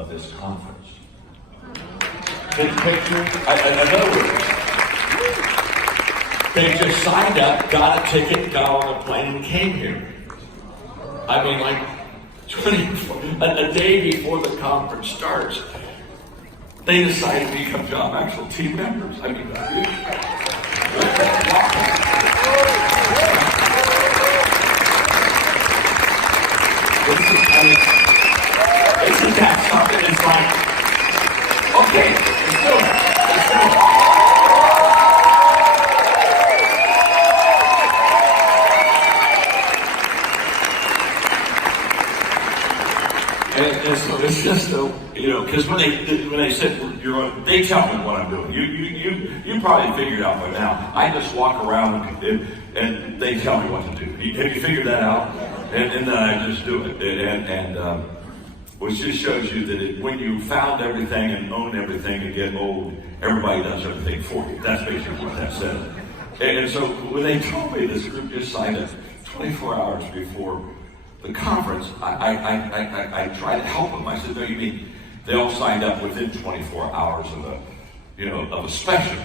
of this conference. Picture, in other words, they just signed up, got a ticket, got on a plane, and came here. I mean, like, a day before the conference starts, they decided to become John Maxwell team members. I mean, isn't that something? It's like, okay, let's do it. Let's do it. And so it's just, because when they said they tell me what I'm doing. You probably figured out by now. I just walk around and they tell me what to do. Have you figured that out? And then I just do it. Which just shows you that when you found everything and own everything and get old, everybody does everything for you. That's basically what that says. And so when they told me this group just signed up 24 hours before the conference, I tried to help them. I said, no, you mean they all signed up within 24 hours of a special?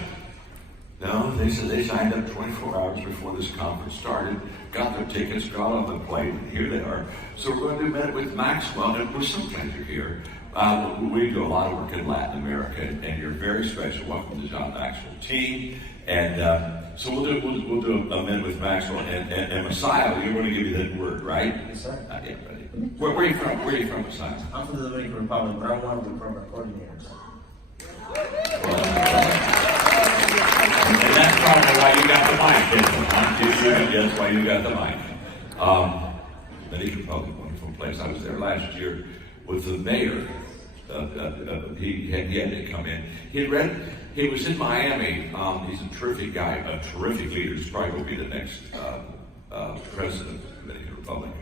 No, they said they signed up 24 hours before this conference started, got their tickets, got on the plane, and here they are. So we're going to meet with Maxwell, and we're so glad you're here. We do a lot of work in Latin America, and you're very special. Welcome to the John Maxwell team. And so we'll do a minute with Maxwell and Messiah. You're going to give me that word, right? Yes, sir. Yeah, ready. Where are you from? Where are you from, Messiah? I'm from the Dominican Republic, but I want to be from a coordinator. And that's probably why you got the mic, isn't it? Huh? That's why you got the mic. Dominican Republic, wonderful place. I was there last year with the mayor. He had to come in. He was in Miami. He's a terrific guy, a terrific leader. He's probably going to be the next president of the Dominican Republic.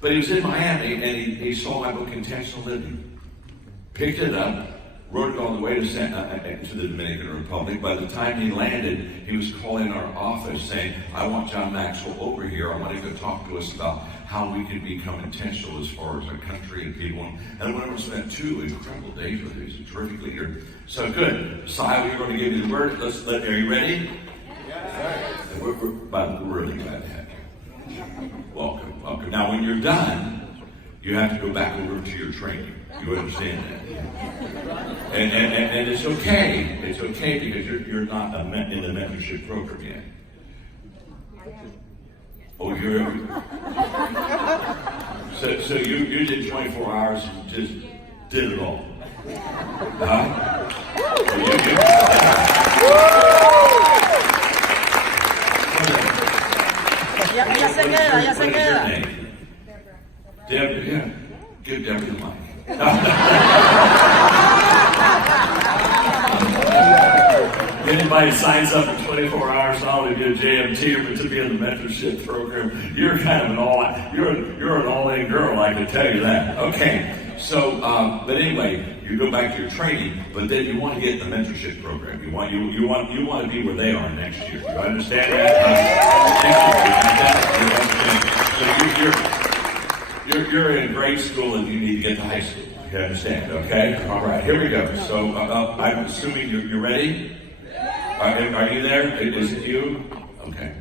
But he was in Miami, and he saw my book, Intentional Living. Picked it up, wrote it on the way to the Dominican Republic. By the time he landed, he was calling our office saying, I want John Maxwell over here. I want him to talk to us about how we can become intentional as far as our country and people. And I went over and spent 2 incredible days with him. He's a terrific leader. So good. Messiah, we're going to give you the word. Are you ready? Yes. We're really glad to have you. Welcome, welcome. Now, when you're done, you have to go back over to your training. You understand that? And it's okay. It's okay because you're not in the mentorship program yet. Oh, so you did 24 hours and just did it all. Huh? Ya se queda. Deborah, yeah. Give Deborah the mic. Anybody signs up for 24 hours not only to be a JMT but to be in the mentorship program, you're kind of you're an all-in girl, I can tell you that. Okay, so but anyway, you go back to your training, but then you want to get in the mentorship program. You want to be where they are next year. You understand that? So you're in grade school and you need to get to high school. You understand? Okay. All right. Here we go. So I'm assuming you're ready. Are you there? Is it you? Okay.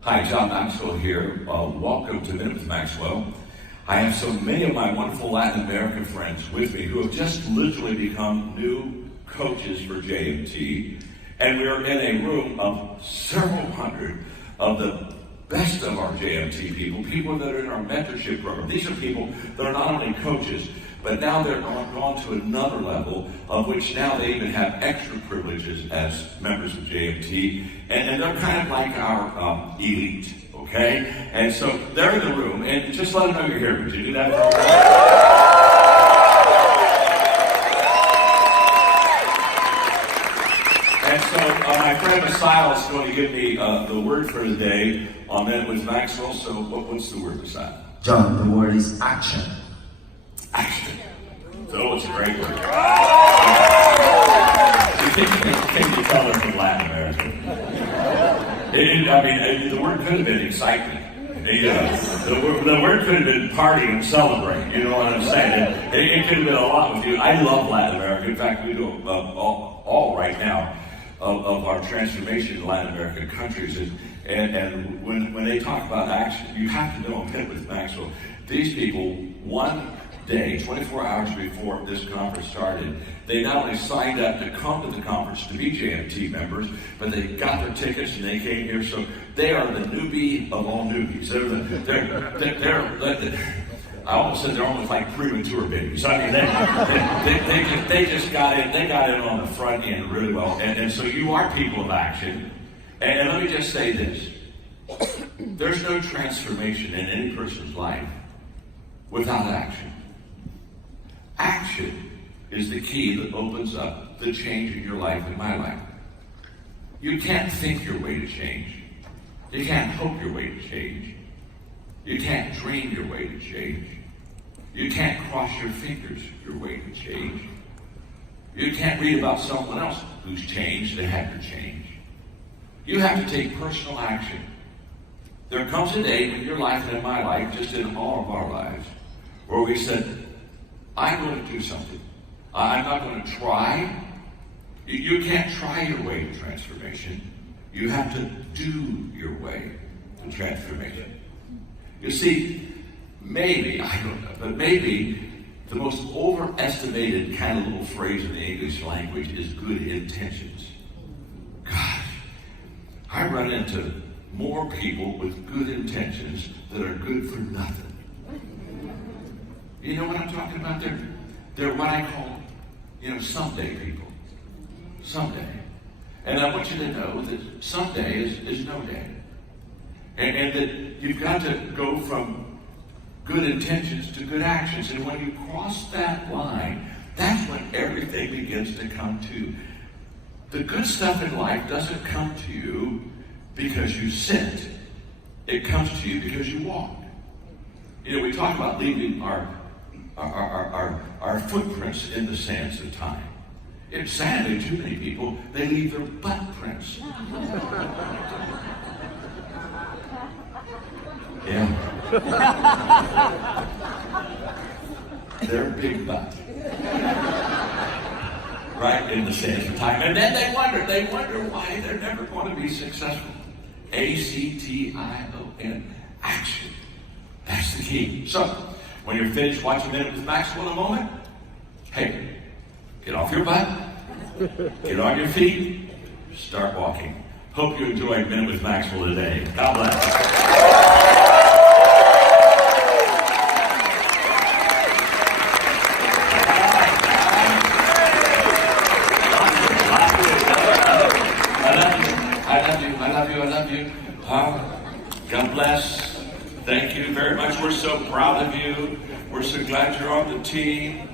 Hi, John Maxwell here. Welcome to Minute with Maxwell. I have so many of my wonderful Latin American friends with me who have just literally become new coaches for JMT. And we're in a room of several hundred of the best of our JMT people that are in our mentorship program. These are people that are not only coaches, but now they're gone to another level, of which now they even have extra privileges as members of JMT, and they're kind of like our elite, okay? And so they're in the room, and just let them know you're here. Would you do that for me? And so my friend Messiah is going to give me the word for today on Minute with Maxwell. So what's the word, Messiah? John, the word is action. Action. So it's a great word. Can you tell them from Latin America? The word could have been excitement. The word could have been party and celebrate. You know what I'm saying? It could have been a lot with you. I love Latin America. In fact, we do all right now of our transformation in Latin American countries. And when they talk about action, you have to know with Maxwell. These people, one day, 24 hours before this conference started, they not only signed up to come to the conference to be JMT members, but they got their tickets and they came here. So they are the newbie of all newbies. I almost said they're almost like premature babies. I mean, they just got in. They got in on the front end really well. And so you are people of action. And let me just say this: there's no transformation in any person's life without action. Action is the key that opens up the change in your life and my life. You can't think your way to change. You can't hope your way to change. You can't dream your way to change. You can't cross your fingers your way to change. You can't read about someone else who's changed and had to change. You have to take personal action. There comes a day in your life and in my life, just in all of our lives, where we said, I'm going to do something. I'm not going to try. You can't try your way to transformation. You have to do your way to transformation. You see, maybe, I don't know, but maybe the most overestimated kind of little phrase in the English language is good intentions. Gosh, I run into more people with good intentions that are good for nothing. You know what I'm talking about? They're what I call, someday people. Someday. And I want you to know that someday is no day. And that you've got to go from good intentions to good actions. And when you cross that line, that's when everything begins to come to. The good stuff in life doesn't come to you because you sent. It comes to you because you walked. We talk about leaving our footprints in the sands of time. It's sadly too many people, they leave their butt prints. Yeah. Their big butt. Right in the sands of time. And then they wonder why they're never going to be successful. ACTION, action. That's the key. So, when you're finished watching Minute with Maxwell in a moment, hey, get off your butt, get on your feet, start walking. Hope you enjoyed Minute with Maxwell today. God bless. I love you. God bless. Thank you very much. We're so proud of you. We're so glad you're on the team.